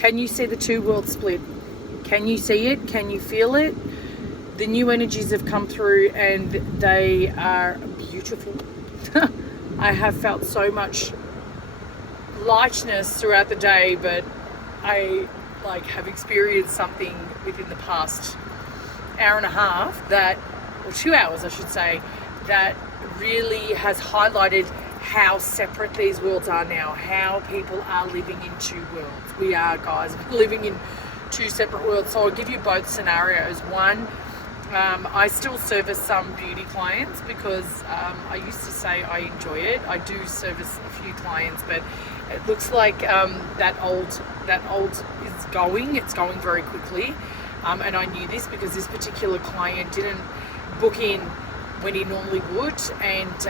Can you see the two worlds split? Can you see it? Can you feel it? The new energies have come through and they are beautiful. I have felt so much lightness throughout the day, but I have experienced something within the past hour and a half or 2 hours I should say, that really has highlighted how separate these worlds are now, how people are living in two worlds. We are, guys, living in two separate worlds. So I'll give you both scenarios. One, I still service some beauty clients because I used to say I enjoy it. I do service a few clients, but it looks like that old is going. It's going very quickly, and I knew this because this particular client didn't book in when he normally would, and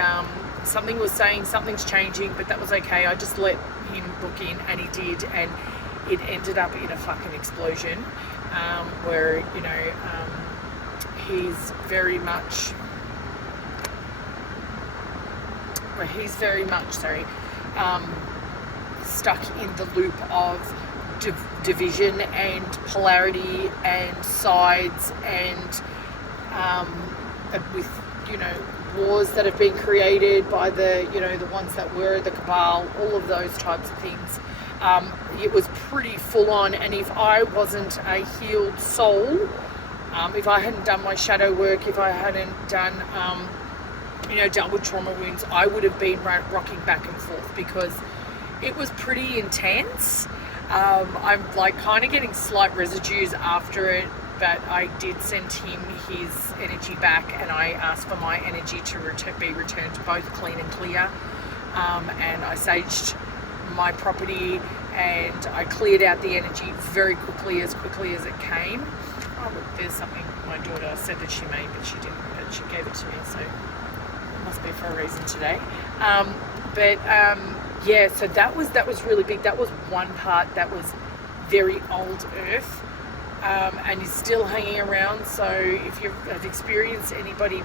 something was saying something's changing, but that was okay. I just let him book in, and he did, and it ended up in a fucking explosion, where he's very much stuck in the loop of division and polarity and sides, and with wars that have been created by the ones that were the cabal, all of those types of things. It was pretty full on, and if I wasn't a healed soul, if I hadn't done my shadow work, if I hadn't done dealt with trauma wounds, I would have been rocking back and forth because it was pretty intense. I'm kind of getting slight residues after it, but I did send him his energy back, and I asked for my energy to be returned both clean and clear, and I saged my property, and I cleared out the energy very quickly as it came. Oh look, there's something my daughter said that she made, but she didn't, but she gave it to me, so it must be for a reason today. Yeah, so that was really big. That was one part that was very old earth, and is still hanging around. So if you have experienced anybody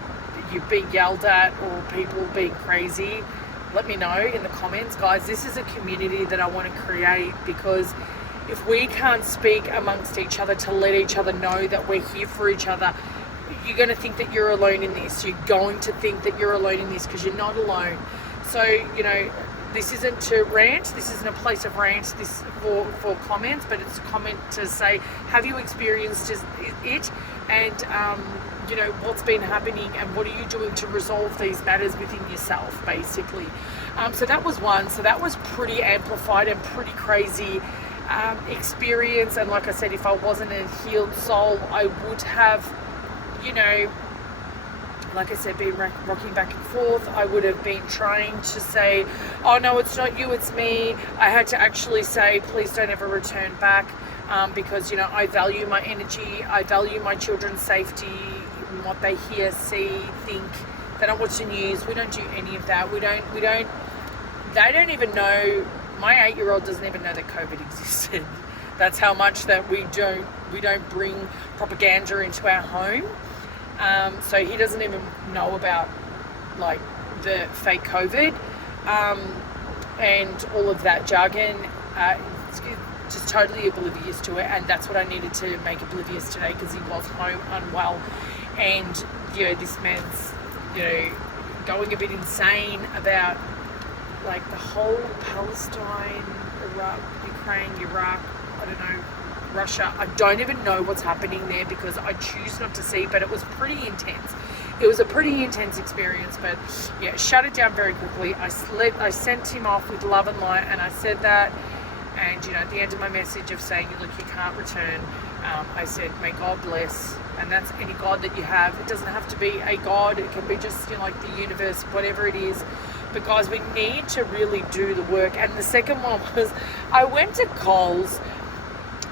you've been yelled at or people being crazy, let me know in the comments, guys. This is a community that I want to create, because if we can't speak amongst each other to let each other know that we're here for each other, you're going to think that you're alone in this. You're going to think that you're alone in this because you're not alone. So, this isn't to rant. This isn't a place of rant. This for comments, but it's a comment to say, have you experienced it? And, what's been happening, and what are you doing to resolve these matters within yourself, basically. So that was one. So that was pretty amplified and pretty crazy experience. And like I said, if I wasn't a healed soul, I would have, like I said, been rocking back and forth. I would have been trying to say, oh no, it's not you, it's me. I had to actually say, please don't ever return back, because I value my energy, I value my children's safety, what they hear, see, think. They don't watch the news. We don't do any of that. They don't even know. My 8-year-old doesn't even know that COVID existed. That's how much that we don't bring propaganda into our home. So he doesn't even know about the fake COVID, and all of that jargon. Just totally oblivious to it, and that's what I needed to make oblivious today, because he was home unwell, and this man's going a bit insane about the whole Palestine, Ukraine, Iraq, I don't know, Russia. I don't even know what's happening there because I choose not to see, but it was pretty intense. It was a pretty intense experience, but yeah, shut it down very quickly. I sent him off with love and light, and I said that, and at the end of my message of saying, look, you can't return, I said, may God bless, and that's any God that you have. It doesn't have to be a God, it can be just the universe, whatever it is. But guys, we need to really do the work. And the second one was, I went to Coles,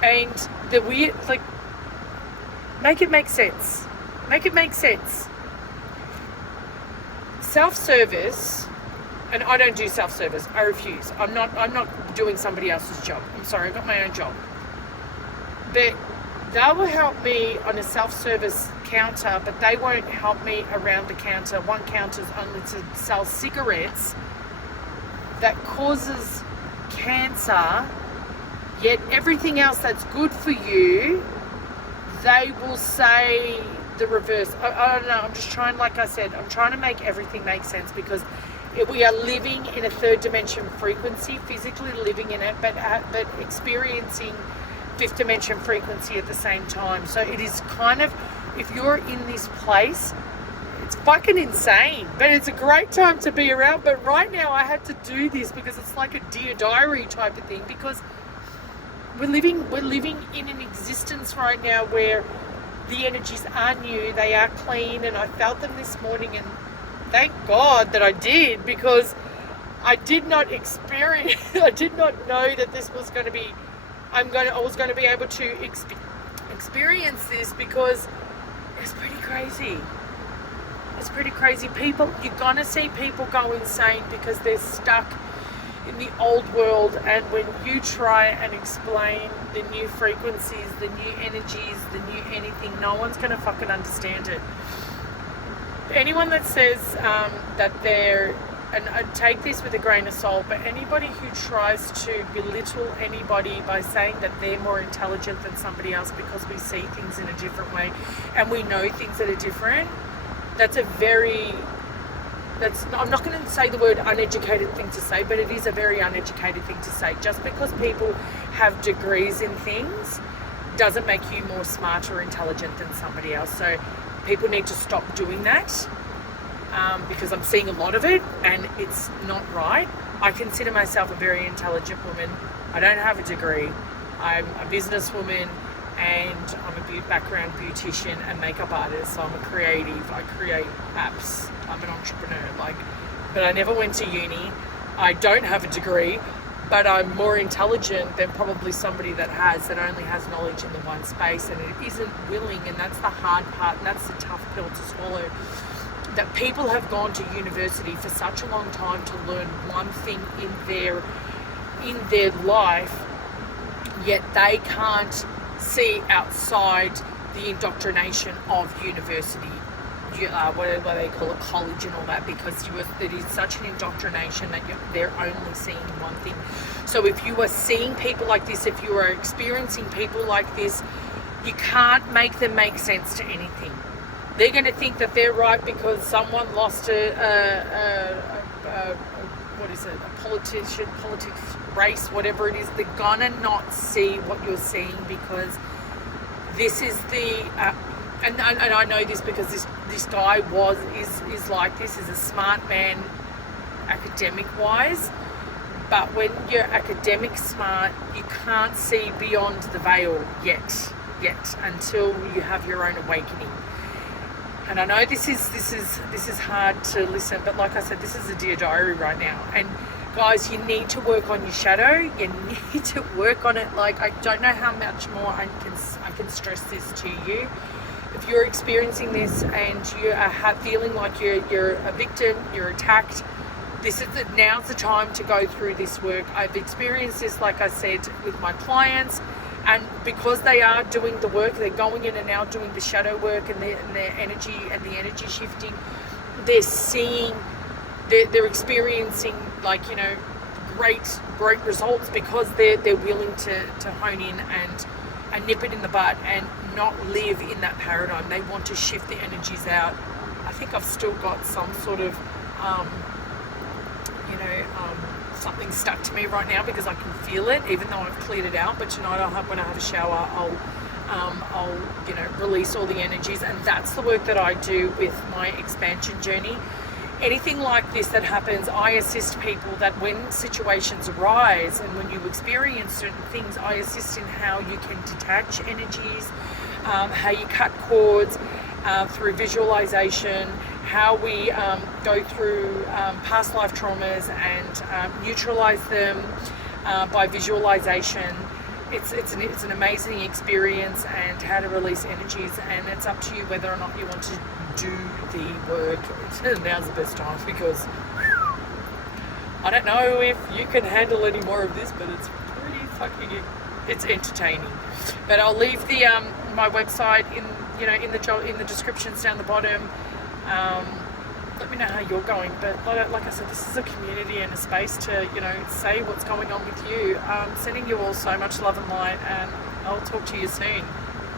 and the weird, make it make sense. Make it make sense. Self-service, and I don't do self-service. I refuse. I'm not doing somebody else's job. I'm sorry, I've got my own job. But they will help me on a self-service counter, but they won't help me around the counter. One counter is only to sell cigarettes that causes cancer. Yet everything else that's good for you, they will say the reverse. I don't know, I'm just trying, like I said, I'm trying to make everything make sense, because we are living in a third dimension frequency, physically living in it, but experiencing fifth dimension frequency at the same time. So it is kind of, if you're in this place, it's fucking insane, but it's a great time to be around. But right now I had to do this because it's like a Dear Diary type of thing, because we're living in an existence right now where the energies are new, they are clean, and I felt them this morning, and thank God that I did, because I did not experience, I did not know that this was going to be, I was going to be able to experience this, because it's pretty crazy. It's pretty crazy. People, you're going to see people go insane because they're stuck in the old world, and when you try and explain the new frequencies, the new energies, the new anything, no one's going to fucking understand it. Anyone that says that they're, and I take this with a grain of salt, but anybody who tries to belittle anybody by saying that they're more intelligent than somebody else because we see things in a different way and we know things that are different, that's a very, I'm not going to say the word uneducated thing to say, but it is a very uneducated thing to say. Just because people have degrees in things doesn't make you more smart or intelligent than somebody else. So people need to stop doing that, because I'm seeing a lot of it and it's not right. I consider myself a very intelligent woman. I don't have a degree. I'm a businesswoman, and I'm a background beautician and makeup artist. So I'm a creative. I create apps. I'm an entrepreneur. But I never went to uni. I don't have a degree, but I'm more intelligent than probably somebody that only has knowledge in the one space, and it isn't willing, and that's the hard part, and that's the tough pill to swallow, that people have gone to university for such a long time to learn one thing in their life, yet they can't see outside the indoctrination of university, what they call it, college and all that, because it is such an indoctrination that they're only seeing one thing. So if you are seeing people like this, if you are experiencing people like this, you can't make them make sense to anything. They're going to think that they're right because someone lost a politics, race, whatever it is. They're gonna not see what you're seeing, because this is the and I know this because this guy is like this, is a smart man academic wise, but when you're academic smart, you can't see beyond the veil yet until you have your own awakening. And I know this is hard to listen, but like I said, this is a Dear Diary right now. And guys, you need to work on your shadow. You need to work on it. Like, I don't know how much more I can stress this to you. If you're experiencing this and you are feeling like you're a victim, you're attacked, now's the time to go through this work. I've experienced this, like I said, with my clients. And because they are doing the work, they're going in and now doing the shadow work and their energy and the energy shifting, they're seeing, they're experiencing, like, you know, great results, because they're willing to hone in and nip it in the bud and not live in that paradigm. They want to shift the energies out. I think I've still got some sort of, something stuck to me right now because I can feel it, even though I've cleared it out. But tonight when I have a shower, I'll release all the energies, and that's the work that I do with my expansion journey. Anything like this that happens, I assist people that when situations arise and when you experience certain things, I assist in how you can detach energies, how you cut cords through visualization, how we go through past life traumas and neutralize them by visualization. It's an amazing experience, and how to release energies, and it's up to you whether or not you want to do the work. Now's the best time, because I don't know if you can handle any more of this, but it's pretty fucking, it's entertaining. But I'll leave the my website in the descriptions down the bottom. let me know how you're going. But like I said, this is a community and a space to, you know, say what's going on with you. Sending you all so much love and light, and I'll talk to you soon.